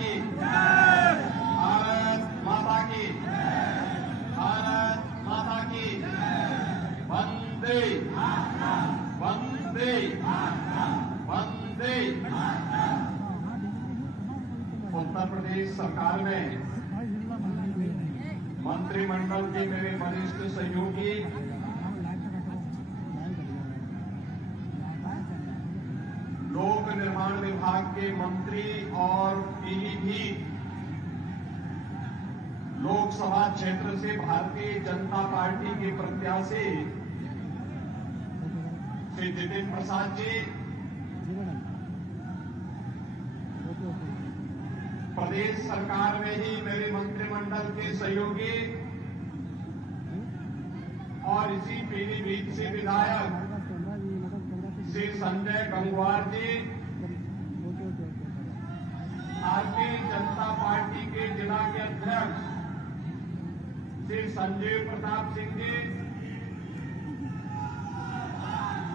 की, भारत माता की, भारत माता की, वंदे वंदे वंदे। उत्तर प्रदेश सरकार में मंत्रिमंडल के मेरे वरिष्ठ सहयोगी, लोक निर्माण विभाग के मंत्री और पीलीभीत लोकसभा क्षेत्र से भारतीय जनता पार्टी के प्रत्याशी श्री जितिन प्रसाद जी, प्रदेश सरकार में ही मेरे मंत्रिमंडल के सहयोगी और इसी पीलीभीत से विधायक श्री संजय गंगवार जी, भारतीय जनता पार्टी के जिला के अध्यक्ष श्री संजीव प्रताप सिंह जी,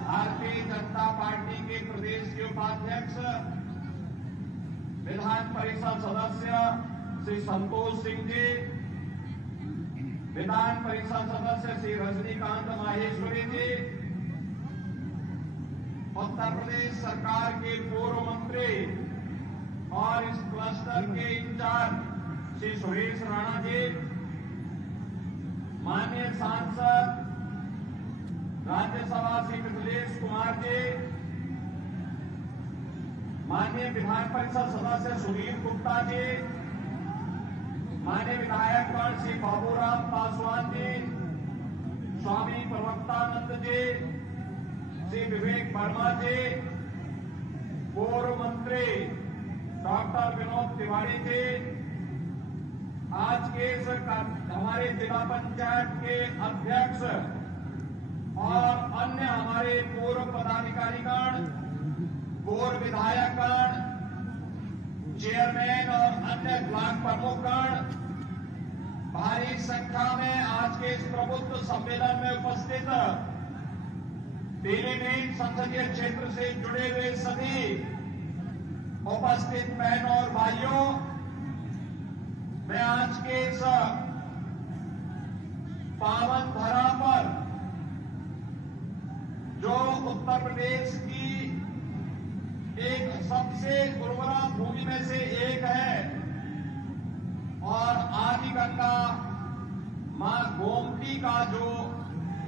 भारतीय जनता पार्टी के प्रदेश के उपाध्यक्ष विधान परिषद सदस्य श्री संतोष सिंह जी, विधान परिषद सदस्य श्री रजनीकांत माहेश्वरी जी, उत्तर प्रदेश सरकार के पूर्व मंत्री और इस क्लस्टर के इंचार्ज श्री सुरेश राणा जी, माननीय सांसद राज्यसभा श्री मिथिलेश कुमार जी, माननीय विधान परिषद सदस्य सुनील गुप्ता जी, माननीय विधायकगण श्री बाबूराम पासवान जी, स्वामी प्रवक्तानंद जी, श्री विवेक वर्मा जी, पूर्व मंत्री डॉक्टर विनोद तिवारी जी, आज के हमारे जिला पंचायत के अध्यक्ष और अन्य हमारे पूर्व पदाधिकारीगण, पूर्व विधायकगण, चेयरमैन और अन्य ब्लॉक प्रमुखगण, भारी संख्या में आज के इस प्रबुद्ध सम्मेलन में उपस्थित पीलीभीत संसदीय क्षेत्र से जुड़े हुए सभी उपस्थित बहनों और भाइयों, मैं आज के इस पावन धरा पर जो उत्तर प्रदेश की एक सबसे उर्वरा भूमि में से एक है और आदि गंगा मां गोमती का जो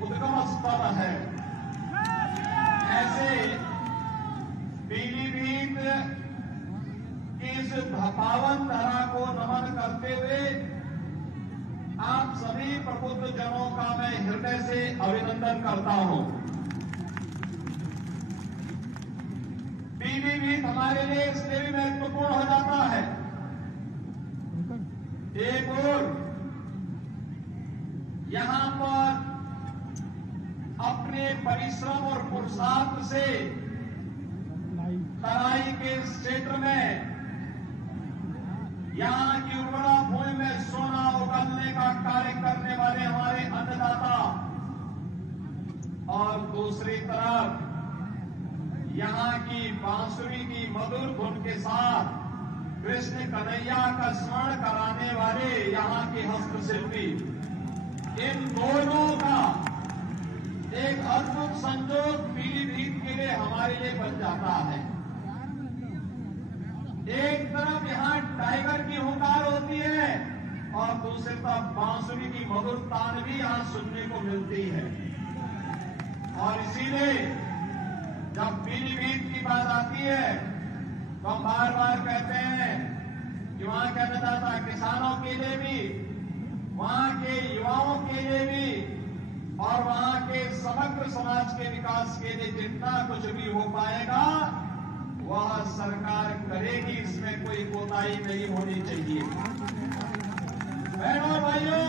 उद्गम स्थल है, ऐसे पीलीभीत की इस पावन धरा को नमन करते हुए आप सभी प्रबुद्ध जनों का मैं हृदय से अभिनंदन करता हूं। पीलीभीत हमारे लिए इसलिए भी महत्वपूर्ण हो जाता है, एक और यहां पर अपने परिश्रम और पुरुषार्थ से तराई के इस क्षेत्र में यहां की उर्वरा भूमि में सोना उगलने का कार्य करने वाले हमारे अन्नदाता, और दूसरी तरफ यहां की बांसुरी की मधुर धुन के साथ कृष्ण कन्हैया का स्मरण कराने वाले यहां के हस्तशिल्पी, इन दोनों का एक अद्भुत संयोग पीलीभीत के लिए हमारे लिए बन जाता है। एक तरफ यहां टाइगर की हुंकार होती है और दूसरी तरफ बांसुरी की मधुर तान भी यहां सुनने को मिलती है, और इसीलिए जब पीलीभीत की बात आती है तो हम बार बार कहते हैं कि वहां के अन्नदाता किसानों के लिए भी, वहां के युवाओं के लिए भी और वहां के समग्र समाज के विकास के लिए जितना कुछ भी हो पाएगा वह सरकार करेगी, इसमें कोई कोताही नहीं होनी चाहिए। बहनों भाइयों,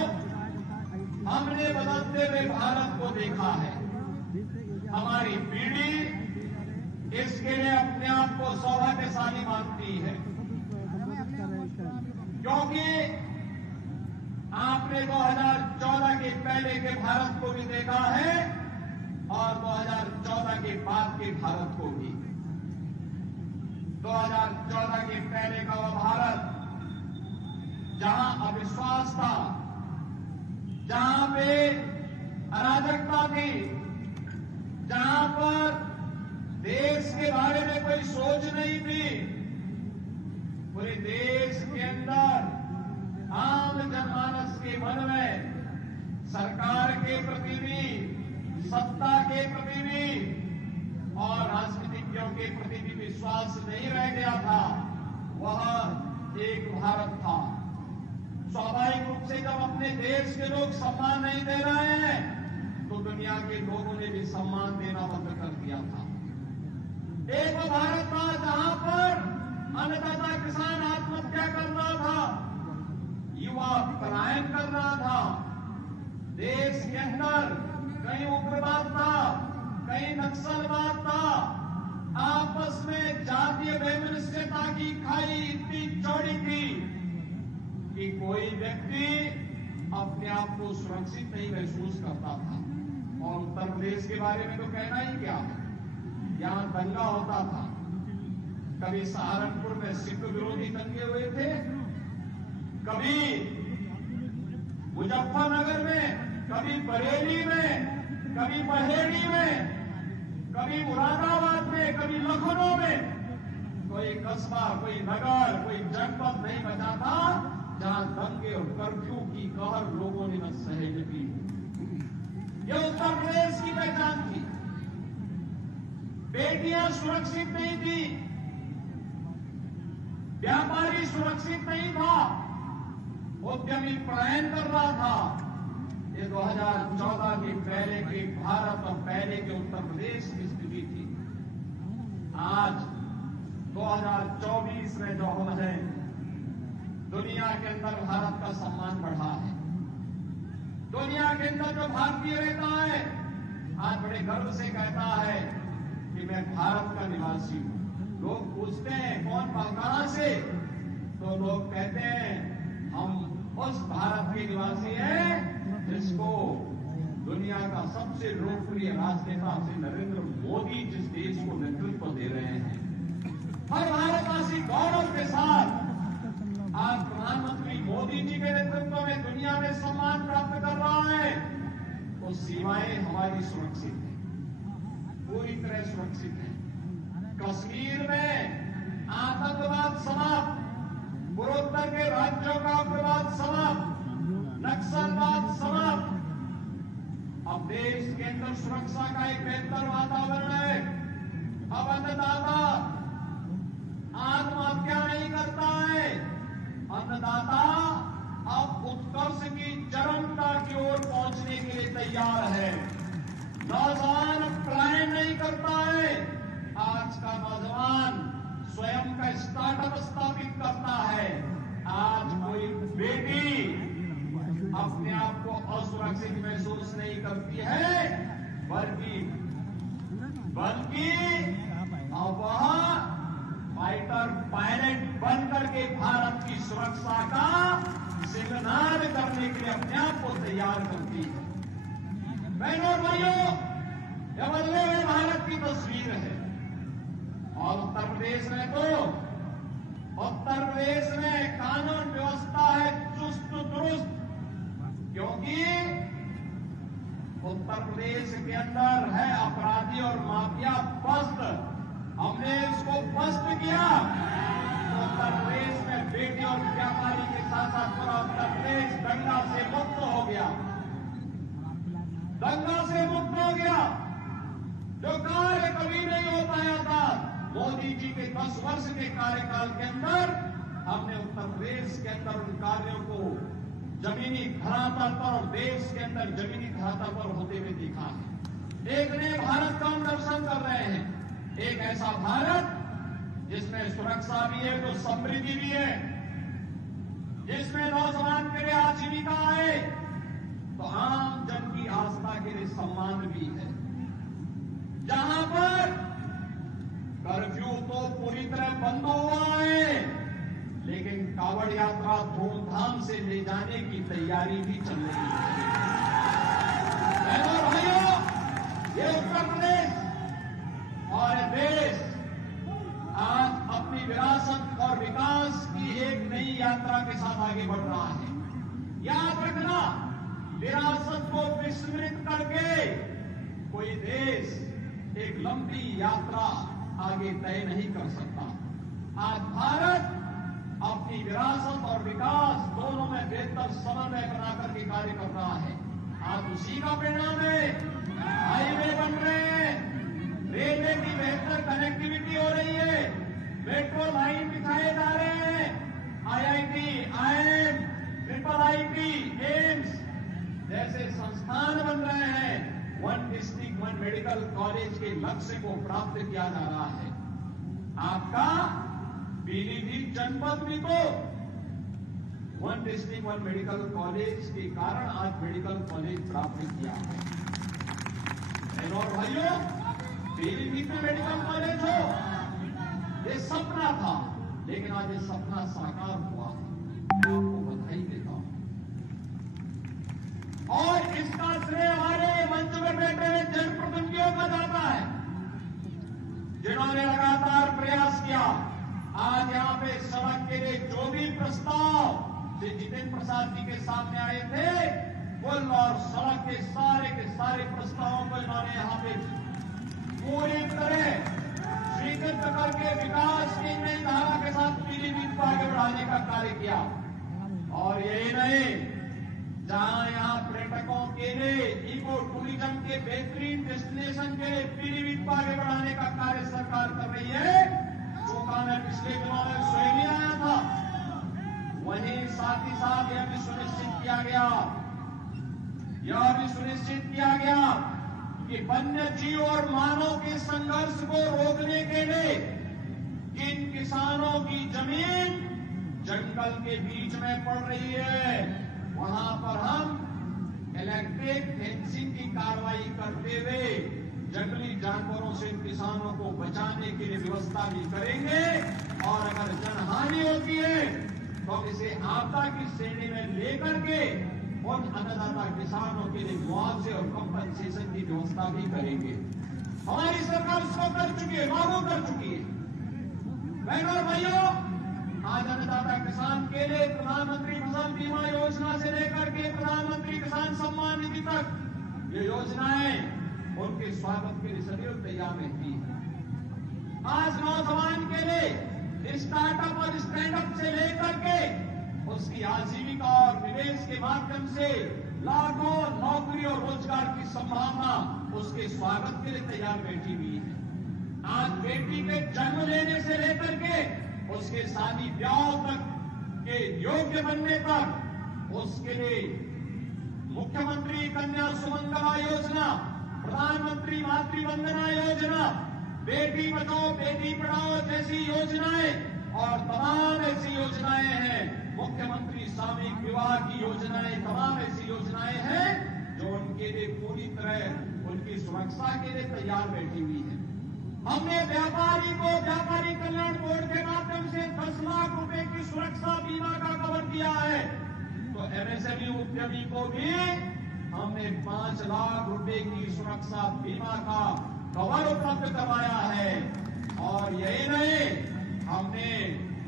हमने बदलते हुए भारत को देखा है, हमारी पीढ़ी इसके लिए अपने आप को सौभाग्यशाली मानती है, क्योंकि आपने 2014 के पहले के भारत को भी देखा है और 2014 के बाद के भारत को भी। 2014 के पहले का वह भारत जहां अविश्वास था, जहां पे अराजकता थी, जहां पर देश के बारे में कोई सोच नहीं थी, पूरे देश के अंदर आम जनमानस के मन में सरकार के प्रति भी, सत्ता के प्रति भी और राजनीतिज्ञों के प्रति भी विश्वास नहीं रह गया था। वह एक भारत था। स्वाभाविक रूप से जब अपने देश के लोग सम्मान नहीं दे रहे हैं तो दुनिया के लोगों ने भी सम्मान देना बंद कर दिया था। एक वो भारत था जहां पर अन्नदाता किसान आत्महत्या कर रहा था, युवा पलायन कर रहा था, देश के अंदर कहीं उग्रवाद था, कहीं नक्सलवाद था, आपस में जातीय वैमनस्यता की खाई इतनी चौड़ी थी कि कोई व्यक्ति अपने आप को सुरक्षित नहीं महसूस करता था। और उत्तर प्रदेश के बारे में तो कहना ही क्या, यहां दंगा होता था। कभी सहारनपुर में सिख विरोधी दंगे हुए थे, कभी मुजफ्फरनगर में, कभी बरेली में, कभी बहेड़ी में, कभी मुरादाबाद में, कभी लखनऊ में। कोई कस्बा, कोई नगर, कोई जनपद नहीं बचा था जहां दंगे और कर्फ्यू की कहर लोगों ने न सहे की। यह उत्तर प्रदेश की पहचान थी। बेटियां सुरक्षित नहीं थी, व्यापारी सुरक्षित नहीं था, उद्यमी पलायन कर रहा था। ये 2014 के पहले के भारत और पहले के उत्तर प्रदेश की स्थिति थी। आज 2024 में जो हम हैं, दुनिया के अंदर भारत का सम्मान बढ़ा है। दुनिया के अंदर जो भारतीय रहता है आज बड़े गर्व से कहता है कि मैं भारत का निवासी हूं। लोग पूछते हैं कौन कहां से, तो लोग कहते हैं हम उस भारत के निवासी हैं जिसको दुनिया का सबसे लोकप्रिय राजनेता श्री नरेंद्र मोदी जिस देश को नेतृत्व दे रहे हैं। हर भारतवासी गौरव के साथ आज प्रधानमंत्री मोदी जी के नेतृत्व में दुनिया में सम्मान प्राप्त कर रहा है। तो सीमाएं हमारी सुरक्षित हैं, पूरी तरह सुरक्षित हैं। कश्मीर में आतंकवाद समाप्त, पूर्वोत्तर के राज्यों का उग्रवाद समाप्त, नक्सलवाद समाप्त। अब देश के अंदर सुरक्षा का एक बेहतर वातावरण है। अब अन्नदाता आत्महत्या नहीं करता है, अन्नदाता अब उत्कर्ष की चरमता की ओर पहुंचने के लिए तैयार है। नौजवान पलायन नहीं करता है। आज का नौजवान स्वयं का स्टार्टअप स्थापित करता है। आज कोई बेटी अपने आप को असुरक्षित महसूस नहीं करती है, बल्कि अब वह फाइटर पायलट बनकर के भारत की सुरक्षा का सिग्नल करने के लिए अपने आप को तैयार करती है। बहनों और भाइयों, यह बदले हुए भारत की तस्वीर है। और उत्तर प्रदेश में कानून व्यवस्था है चुस्त दुरुस्त, क्योंकि उत्तर प्रदेश के अंदर है अपराधी और माफिया पस्त। हमने इसको पस्त किया तो उत्तर प्रदेश में बेटी और व्यापारी के साथ साथ पूरा उत्तर प्रदेश दंगा से मुक्त हो गया। दंगा से मुक्त हो गया। जो कार्य कभी नहीं हो पाया था, मोदी जी के 10 वर्ष के कार्यकाल के अंदर हमने उत्तर प्रदेश के अंदर उन कार्यों को जमीनी धरातल पर और देश के अंदर जमीनी धरातल पर होते हुए देखा है। एक नए भारत का हम दर्शन कर रहे हैं। एक ऐसा भारत जिसमें सुरक्षा भी है तो समृद्धि भी है, जिसमें नौजवान के लिए आजीविका है तो आम जन की आस्था के लिए सम्मान भी है, जहां पर कर्फ्यू तो पूरी तरह बंद हुआ है, लेकिन कावड़ यात्रा धूमधाम से ले जाने की तैयारी भी चल रही है। बहनों और भाइयों, ये उत्तर प्रदेश और देश आज अपनी विरासत और विकास की एक नई यात्रा के साथ आगे बढ़ रहा है। विकसित करके कोई देश एक लंबी यात्रा आगे तय नहीं कर सकता। आज भारत अपनी विरासत और विकास दोनों में बेहतर समन्वय बना करके कार्य कर रहा है। आज उसी का परिणाम है, हाईवे बन रहे हैं, रेलवे की बेहतर कनेक्टिविटी हो रही है, मेट्रो लाइन बिछाए जा रहे हैं, IIT, IIM, IIT, एम्स जैसे संस्थान बन रहे हैं। One district one medical college के लक्ष्य को प्राप्त किया जा रहा है। आपका पीलीभीत जनपद में तो one district one medical college के कारण आज मेडिकल कॉलेज प्राप्त किया है। बहनों और भाइयों, पीलीभीत में मेडिकल कॉलेज हो, ये सपना था, लेकिन आज ये सपना साकार हुआ। मैं आपको बधाई देता हूं और इसका श्रेय हमारे मंच में बैठे हुए जनप्रतिनिधियों का जाता है, जिन्होंने लगातार प्रयास किया। आज यहाँ पे सड़क के लिए जो भी प्रस्ताव श्री जितेंद्र प्रसाद जी के सामने आए थे, पुल और सड़क के सारे प्रस्तावों को इन्होंने यहाँ पे पूरी तरह स्वीकृत करके विकास की नई धारा के साथ पीलीभीत को आगे बढ़ाने का कार्य किया। और यही नहीं, जहां यहाँ पर्यटकों के लिए इको टूरिज्म के बेहतरीन डेस्टिनेशन के लिए पीलीभीत को आगे बढ़ाने का कार्य सरकार कर रही है। चौका में पिछले दिनों में स्वयं ही आया था, वहीं साथ ही साथ यह भी सुनिश्चित किया गया कि वन्य जीव और मानव के संघर्ष को रोकने के लिए जिन किसानों की जमीन जंगल के बीच में पड़ रही है, वहां पर हम इलेक्ट्रिक फेंसिंग की कार्रवाई करते हुए जंगली जानवरों से किसानों को बचाने के लिए व्यवस्था भी करेंगे। और अगर जनहानि होती है तो इसे आपदा की श्रेणी में लेकर के उन अन्नदाता किसानों के लिए मुआवजे और कंपनसेशन की व्यवस्था भी करेंगे। हमारी सरकार उसको कर चुकी है, लागू कर चुकी है। बहनों और भाइयों, आज अन्नदाता किसान के लिए प्रधानमंत्री फसल बीमा योजना से लेकर के प्रधानमंत्री किसान सम्मान निधि तक ये योजनाएं उनके स्वागत के लिए सदैव तैयार रहती है। आज नौजवान के लिए स्टार्टअप और स्टैंडअप से लेकर के उसकी आजीविका और निवेश के माध्यम से लाखों नौकरी और रोजगार की संभावना उसके स्वागत के लिए तैयार बैठी हुई है। आज बेटी के जन्म लेने से लेकर के उसके शादी ब्याह तक के योग्य बनने तक उसके लिए मुख्यमंत्री कन्या सुमंगला योजना, प्रधानमंत्री मातृ वंदना योजना, बेटी बचाओ बेटी पढ़ाओ जैसी योजनाएं और तमाम ऐसी योजनाएं हैं, मुख्यमंत्री सामूहिक विवाह की योजनाएं, तमाम ऐसी योजनाएं हैं जो उनके लिए पूरी तरह उनकी सुरक्षा के लिए तैयार बैठी हुई है। हमने व्यापारी को व्यापारी कल्याण बोर्ड के माध्यम से 10 लाख रुपए की सुरक्षा बीमा का कवर किया है, तो MSME उद्यमी को भी हमने 5 लाख रुपए की सुरक्षा बीमा का कवर उपलब्ध करवाया है। और यही नहीं, हमने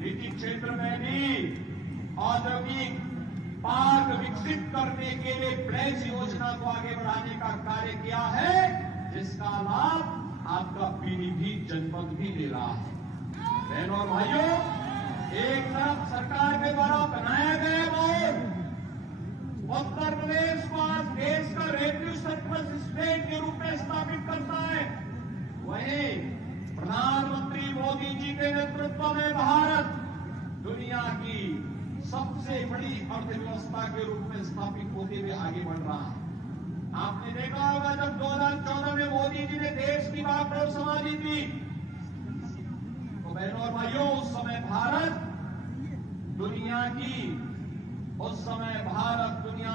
निजी क्षेत्र में भी औद्योगिक पार्क विकसित करने के लिए प्लेस योजना को आगे बढ़ाने का कार्य किया है, जिसका लाभ आपका पीलीभीत जनपद भी ले रहा है। बहनों और भाइयों, एक तरफ सरकार के द्वारा बनाया गया बोर्ड उत्तर प्रदेश को आज देश का रेवेन्यू सरप्लस स्टेट के रूप में स्थापित करता है, वहीं प्रधानमंत्री मोदी जी के नेतृत्व में भारत दुनिया की सबसे बड़ी अर्थव्यवस्था के रूप में स्थापित होते हुए आगे बढ़ रहा है। आपने देखा होगा जब 2014 में मोदी जी ने देश की बागडोर संभाली थी, तो बहनों और भाइयों, उस समय भारत दुनिया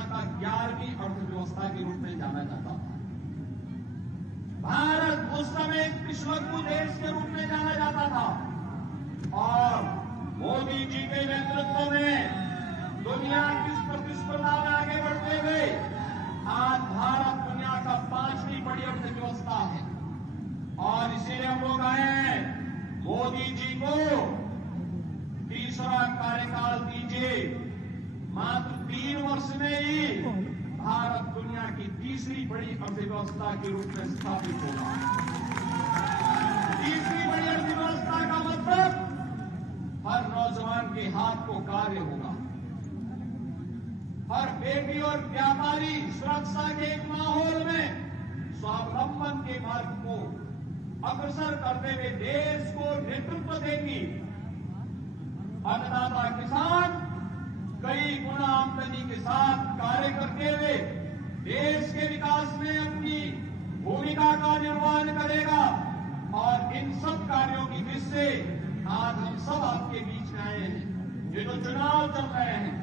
का 11वीं अर्थव्यवस्था के रूप में जाना जाता था। भारत उस समय एक पिछड़ू देश के रूप में जाना जाता था, और मोदी जी के नेतृत्व में दुनिया की प्रतिस्पर्धा में आगे बढ़ते हुए आज भारत दुनिया का 5वीं बड़ी अर्थव्यवस्था है। और इसीलिए हम लोग आए हैं, मोदी जी को तीसरा कार्यकाल दीजिए। मात्र 3 वर्ष में ही भारत दुनिया की तीसरी बड़ी अर्थव्यवस्था के रूप में स्थापित होगा। तीसरी बड़ी अर्थव्यवस्था का मतलब हर नौजवान के हाथ को कार्य होगा, हर बेटी और व्यापारी सुरक्षा के एक माहौल में स्वावलंबन के मार्ग को अग्रसर करते हुए देश को नेतृत्व देगी। अन्नदाता किसान कई गुना आमदनी के साथ कार्य करते हुए देश के विकास में अपनी भूमिका का निर्वहन करेगा। और इन सब कार्यों की दृष्टि से आज हम सब आपके बीच में आए हैं। ये जो चुनाव चल रहे हैं,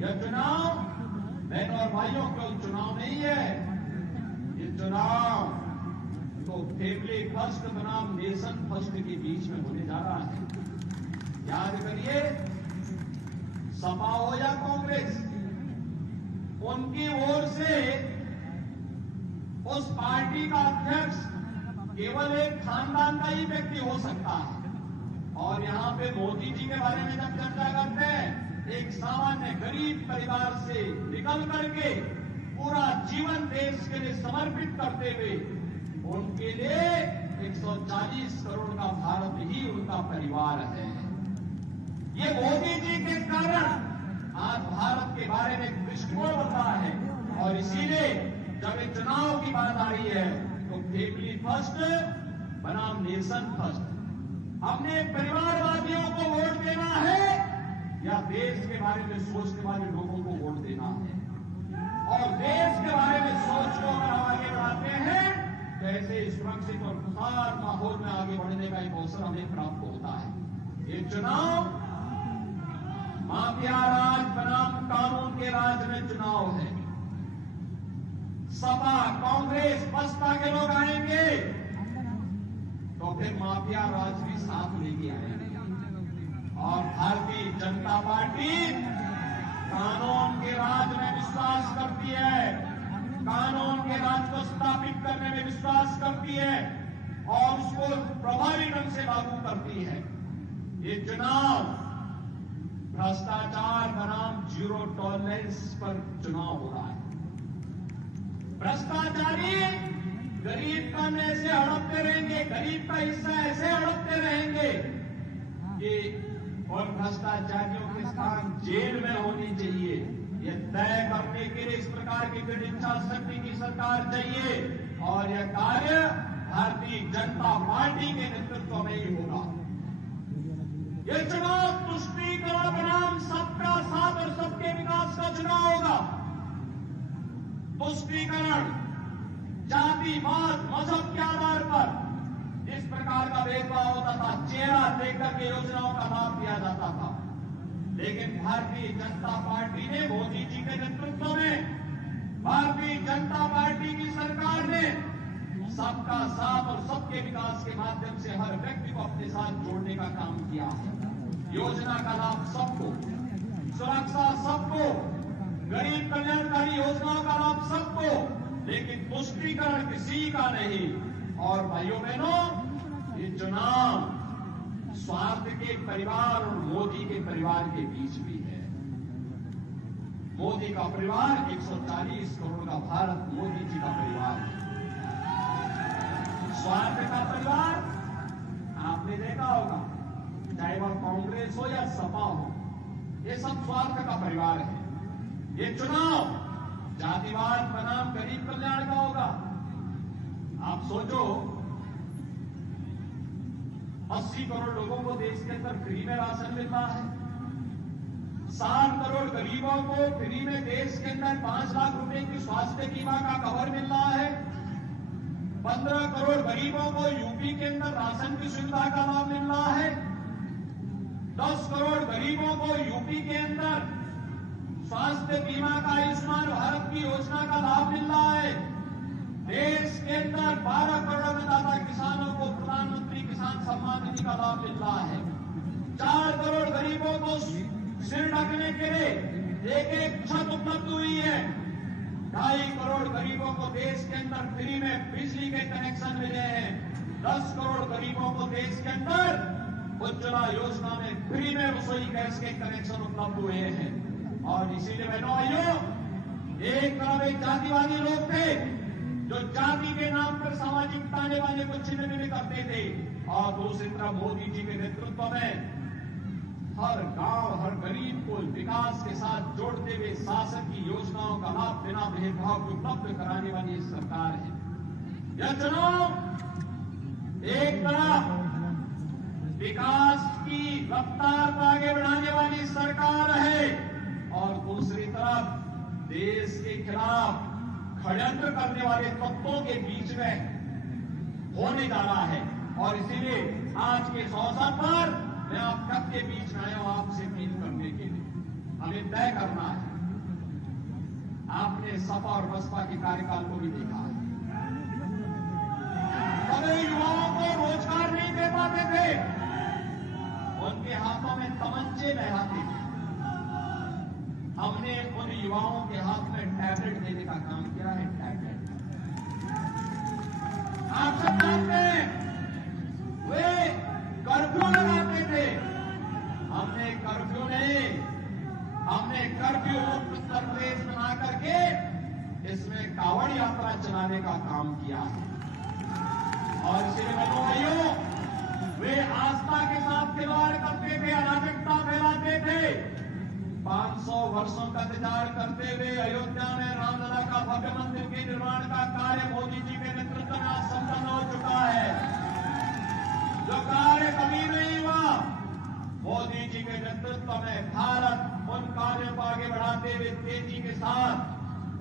यह चुनाव बहनों और भाइयों केवल चुनाव नहीं है, ये चुनाव तो फैमिली फर्स्ट बनाम नेशन फर्स्ट के बीच में होने जा रहा है। याद करिए, सपा हो या कांग्रेस, उनकी ओर से उस पार्टी का अध्यक्ष केवल एक खानदान का ही व्यक्ति हो सकता है। और यहां पे मोदी जी के बारे में जब चर्चा करते हैं, एक सामान्य गरीब परिवार से निकल करके पूरा जीवन देश के लिए समर्पित करते हुए उनके लिए 140 करोड़ का भारत ही उनका परिवार है। ये मोदी जी के कारण आज भारत के बारे में दृष्टिकोण बन रहा है। और इसीलिए जब एक चुनाव की बात आ रही है तो फैमिली फर्स्ट बनाम नेशन फर्स्ट, हमने परिवारवादियों को वोट देना है या देश के बारे में सोचने वाले लोगों को वोट देना है। और देश के बारे में सोच को अगर आगे बढ़ाते हैं तो ऐसे सुरक्षित और खुशहाल माहौल में आगे बढ़ने का एक अवसर हमें प्राप्त होता है। ये चुनाव माफिया राज बनाम कानून के राज में चुनाव है। सपा, कांग्रेस, बसपा के लोग आएंगे तो फिर माफिया राज भी साथ लेके आएंगे। और भारतीय जनता पार्टी कानून के राज में विश्वास करती है, कानून के राज को स्थापित करने में विश्वास करती है और उसको प्रभावी ढंग से लागू करती है। ये चुनाव भ्रष्टाचार बनाम जीरो टॉलरेंस पर चुनाव हो रहा है। भ्रष्टाचारी गरीब का ऐसे हड़पते रहेंगे, गरीब का हिस्सा ऐसे हड़पते रहेंगे कि और भ्रष्टाचारियों के स्थान जेल में होनी चाहिए। ये तय करने के लिए इस प्रकार की इच्छा शक्ति की सरकार चाहिए और यह कार्य भारतीय जनता पार्टी के नेतृत्व में ही होगा। ये चुनाव तुष्टीकरण बनाम सबका साथ और सबके विकास का चुनाव होगा। तुष्टीकरण जातिवाद मजहब के आधार पर जिस प्रकार का भेदभाव होता था, चेहरा देखकर के योजनाओं का लाभ दिया जाता था, लेकिन भारतीय जनता पार्टी ने मोदी जी के नेतृत्व में भारतीय जनता पार्टी की सरकार ने सबका साथ और सबके विकास के माध्यम से हर व्यक्ति को अपने साथ जोड़ने का काम किया है। योजना का लाभ सबको, सुरक्षा सबको, गरीब कल्याणकारी योजनाओं का लाभ सबको, लेकिन तुष्टीकरण किसी का नहीं। और भाइयों बहनों, ये चुनाव स्वार्थ के परिवार और मोदी के परिवार के बीच भी है। मोदी का परिवार 140 करोड़ का भारत मोदी जी का परिवार है। स्वार्थ का परिवार आपने देखा होगा, चाहे वह कांग्रेस हो या सपा हो, ये सब स्वार्थ का परिवार है। ये चुनाव जातिवाद बनाम गरीब कल्याण का होगा। आप सोचो, 80 करोड़ लोगों को देश के अंदर फ्री में राशन मिल रहा है, 60 करोड़ गरीबों को फ्री में देश के अंदर 5 लाख रुपए की स्वास्थ्य बीमा का कवर मिल रहा है, 15 करोड़ गरीबों को यूपी के अंदर राशन की सुविधा का लाभ मिल रहा है, 10 करोड़ गरीबों को यूपी के अंदर स्वास्थ्य बीमा का आयुष्मान भारत की योजना का लाभ मिल रहा है। देश के अंदर 12 करोड़ अन्नदाता किसानों को प्रधानमंत्री किसान सम्मान निधि का लाभ मिल रहा है। 4 करोड़ गरीबों को सिर ढकने के लिए एक छत उपलब्ध हुई है। 2.5 करोड़ गरीबों को देश के अंदर फ्री में बिजली के कनेक्शन मिले हैं। 10 करोड़ गरीबों को देश के अंदर उज्ज्वला योजना में फ्री में रसोई गैस के कनेक्शन उपलब्ध हुए हैं। और इसीलिए बहनों भाइयों, एक तरफ एक जातिवादी लोग थे जो जाति के नाम पर सामाजिक ताने बाने को छिन्न भिन्न करते थे, और दूसरी तरफ मोदी जी के नेतृत्व में हर गांव, हर गरीब को विकास के साथ जोड़ते हुए शासन की योजनाओं का लाभ बिना भेदभाव को उपलब्ध कराने वाली ये सरकार है। यह चुनाव एक तरफ विकास की रफ्तार को आगे बढ़ाने वाली सरकार है, और दूसरी तरफ देश के खिलाफ षड्यंत्र करने वाले तत्वों के बीच में होने जा रहा है। और इसीलिए आज के इस अवसर पर मैं आप सबके बीच में आया हूं आपसे अपील करने के लिए। हमें तय करना है। आपने सपा और बसपा के कार्यकाल को भी देखा है, कभी युवाओं को रोजगार नहीं दे पाते थे, उनके हाथों में तमंचे लहराते थे। हमने उन युवाओं के हाथ में टैबलेट देने का काम किया है। टैबलेट आप सब जानते हैं, वे कर्फ्यू लगाते थे। हमने कर्फ्यू मुक्त उत्तर प्रदेश बना करके इसमें कावड़ यात्रा चलाने का काम किया है। और इसलिए बहनों भाइयों, वे आस्था के साथ खिलवाड़ करते थे, अराजकता फैलाते थे। 500 वर्षों का इंतजार करते हुए अयोध्या में रामलला का भव्य मंदिर के निर्माण का कार्य मोदी जी के नेतृत्व में आज संपन्न हो चुका है। जो कार्य कभी नहीं हुआ, मोदी जी के नेतृत्व में भारत उन कार्यों को आगे बढ़ाते हुए तेजी के साथ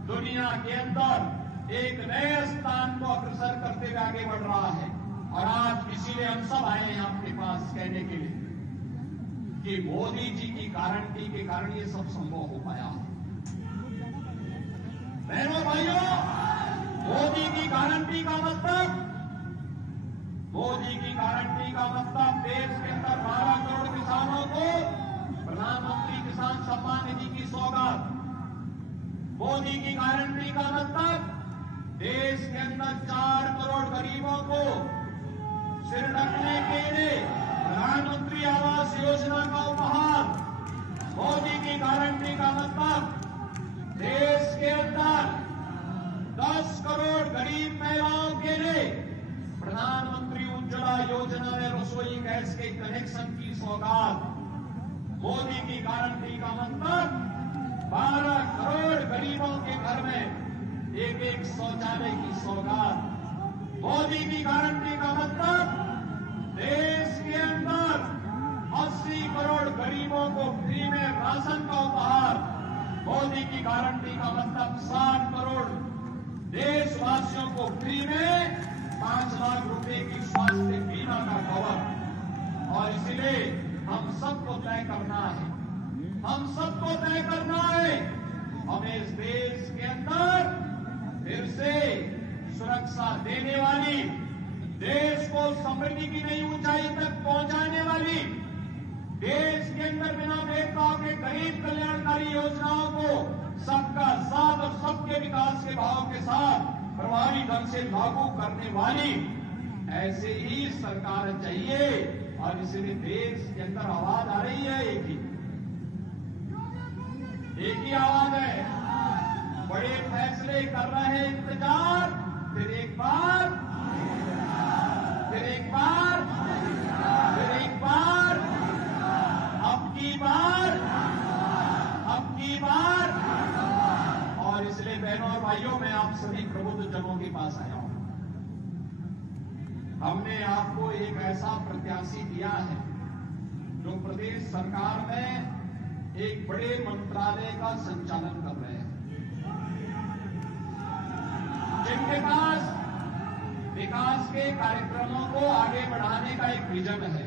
दुनिया के अंदर एक नए स्थान को अग्रसर करते हुए आगे बढ़ रहा है। और आज इसीलिए हम सब आए हैं आपके पास कहने के लिए कि मोदी जी की गारंटी के कारण ये सब संभव हो पाया है। बहनों भाइयों, मोदी की गारंटी का मतलब देश के अंदर 12 करोड़ किसानों को प्रधानमंत्री किसान सम्मान निधि की सौगात। मोदी की गारंटी का मतलब देश के अंदर 4 करोड़ गरीबों को सिर ढकने के लिए प्रधानमंत्री आवास योजना का उपहार। मोदी की गारंटी का मतलब देश के अंदर 10 करोड़ गरीब महिलाओं के लिए प्रधानमंत्री उज्ज्वला योजना में रसोई गैस के कनेक्शन की सौगात। मोदी की गारंटी का मतलब 12 करोड़ गरीबों के घर में एक शौचालय की सौगात। मोदी की गारंटी का मतलब देश के अंदर 80 करोड़ गरीबों को फ्री में राशन का उपहार। मोदी की गारंटी का मतलब 60 करोड़ देशवासियों को फ्री में 5 लाख रुपए की स्वास्थ्य बीमा का कवर। और इसलिए हम सबको तय करना है, हमें इस देश के अंदर फिर से सुरक्षा देने वाली, देश को समृद्धि की नई ऊंचाई तक पहुंचाने वाली, देश के अंदर बिना भेदभाव के गरीब कल्याणकारी योजनाओं को सबका साथ और सबके विकास के भाव के साथ प्रभावी ढंग से लागू करने वाली ऐसे ही सरकार चाहिए। और इसलिए देश के अंदर आवाज आ रही है, एक ही आवाज है। बड़े फैसले कर रहे हैं इंतजार, फिर एक बार, अब की बार। और इसलिए बहनों और भाइयों, मैं आप सभी प्रबुद्ध जनों के पास आया हूं। हमने आपको एक ऐसा प्रत्याशी दिया है जो प्रदेश सरकार में एक बड़े मंत्रालय का संचालन कर रहे हैं, जिनके पास विकास के कार्यक्रमों को आगे बढ़ाने का एक विजन है,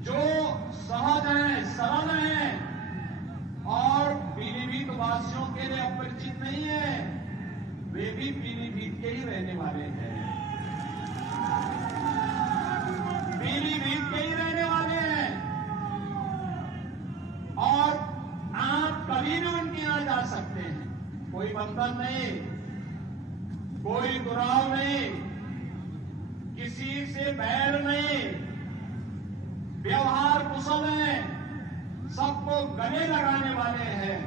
जो सहज है, सरल है और पीलीभीत वासियों के लिए अपरिचित नहीं है। वे भी पीलीभीत के ही रहने वाले हैं, और आप कभी भी उनके यहां जा सकते हैं। कोई बंधन नहीं, कोई दुराव नहीं, किसी से बैर नहीं, व्यवहार कुशल है, सबको गले लगाने वाले हैं।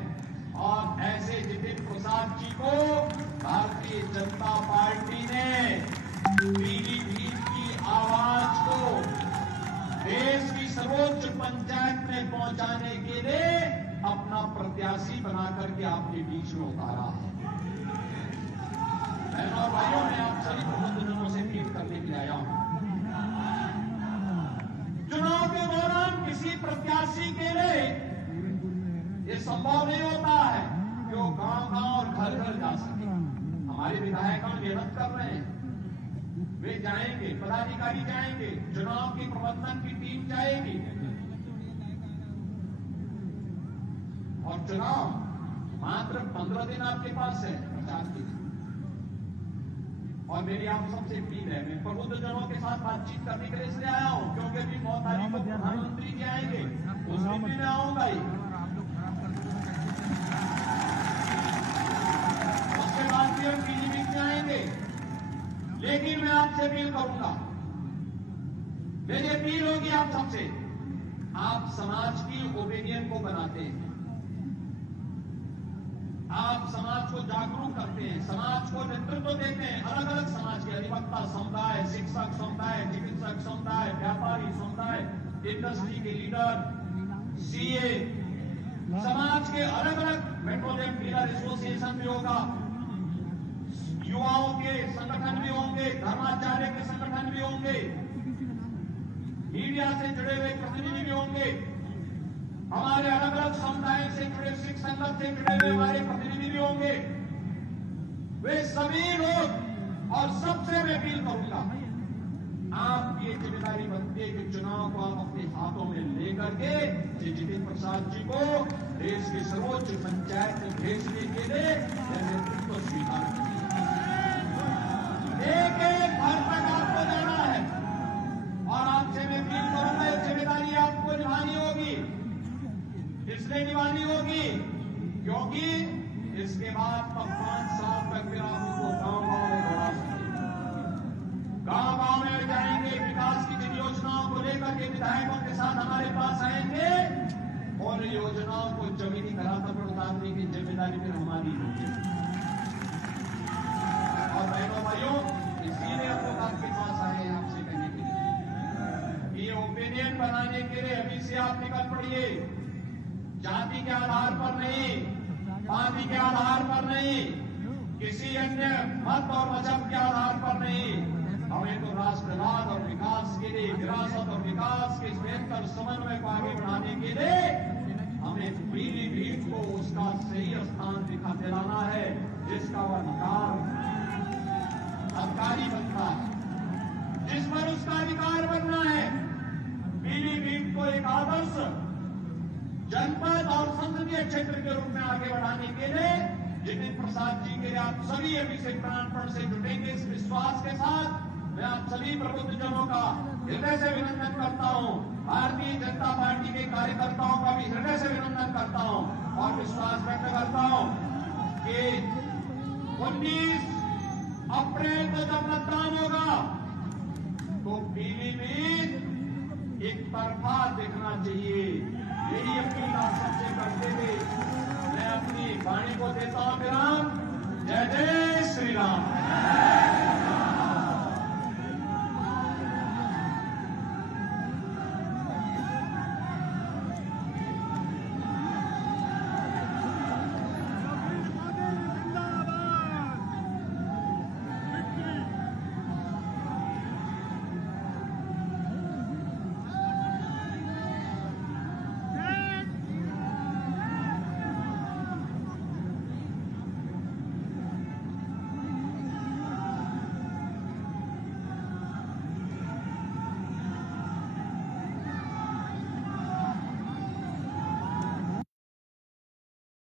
और ऐसे जितिन प्रसाद जी को भारतीय जनता पार्टी ने पीलीभीत की आवाज को देश की सर्वोच्च पंचायत में पहुंचाने के लिए अपना प्रत्याशी बना करके आपके बीच में उतारा है। बहनों और भाइयों, मैं आप सभी प्रबंधजनों से अपील करने के लिए आया हूं। चुनाव के दौरान किसी प्रत्याशी के लिए ये संभव नहीं होता है कि वो गांव-गांव और घर-घर जा सके। हमारे विधायक मेहनत कर रहे हैं, वे जाएंगे, पदाधिकारी जाएंगे, चुनाव की प्रबंधन की टीम जाएगी और चुनाव मात्र 15 दिन आपके पास है प्रचार के लिए। और मेरी आप सबसे अपील है, मैं प्रबुद्धजनों के साथ बातचीत करने के लिए इसलिए आया हूं क्योंकि अभी 9 तारीख को प्रधानमंत्री जी आएंगे, उस दिन भी मैं आऊंगा ही, उसके बाद भी हम पीलीभीत में आएंगे। लेकिन मैं आपसे अपील करूंगा, मेरी अपील होगी आप सबसे, आप समाज की ओपिनियन को बनाते हैं, आप समाज को जागरूक करते हैं, समाज को नेतृत्व देते हैं, अलग अलग समाज के अधिवक्ता समुदाय, शिक्षक समुदाय, चिकित्सक समुदाय, व्यापारी समुदाय, इंडस्ट्री के लीडर, सीए, समाज के अलग अलग पेट्रोलियम डीलर एसोसिएशन भी होगा, युवाओं के संगठन भी होंगे, धर्माचार्य के संगठन भी होंगे, मीडिया से जुड़े हुए प्रतिनिधि भी होंगे, हमारे अलग अलग समुदाय से जुड़े, सिख संगठन से जुड़े हुए हमारे प्रतिनिधि भी होंगे। वे सभी लोग और सबसे मैं अपील करूंगा, आपकी ये जिम्मेदारी बनती है कि चुनाव को आप अपने हाथों में लेकर के जितिन प्रसाद जी को देश की सर्वोच्च पंचायत में भेजने के लिए नेतृत्व स्वीकार करिए। एक एक घर तक आपको जाना है और आपसे मैं अपील करूंगा, ये जिम्मेदारी आपको निभानी होगी। इसलिए निभानी होगी क्योंकि इसके बाद तब 5 साल तक फिर आप उनको गांव-गांव में दौड़ा सकेंगे, गांव-गांव में जाएंगे, विकास की जिन योजनाओं को लेकर के विधायकों के साथ हमारे पास आएंगे और योजनाओं को जमीनी धरातल पर उतारने की जिम्मेदारी फिर हमारी होगी। और बहनों भाइयों, इसीलिए हम लोग आपके पास आए हैं आपसे कहने के लिए, ये ओपिनियन बनाने के लिए अभी से आप निकल पड़िए, जाति के आधार पर नहीं, पार्टी के आधार पर नहीं, किसी अन्य मत और मजहब के आधार पर नहीं, हमें तो राष्ट्रवाद और विकास के लिए, विरासत और विकास के बेहतर समन्वय को आगे बढ़ाने के लिए हमें पीलीभीत को उसका सही स्थान दिलाना है, जिसका वह अधिकारी बनता है, जिस पर उसका अधिकार बनना है। पीलीभीत को एक आदर्श जनपद और संसदीय क्षेत्र के रूप में आगे बढ़ाने के लिए जितिन प्रसाद जी के लिए आप सभी अभी से प्राणपण से जुटेंगे, इस विश्वास के साथ मैं आप सभी प्रबुद्धजनों का हृदय से अभिनंदन करता हूं, भारतीय जनता पार्टी के कार्यकर्ताओं का भी हृदय से अभिनंदन करता हूं और विश्वास व्यक्त करता हूं कि 19 अप्रैल को जब मतदान होगा तो पीलीभीत एक तरफा दिखना चाहिए। यही अपील आप सबसे करते हुए मैं अपनी वाणी को देता हूं विराम।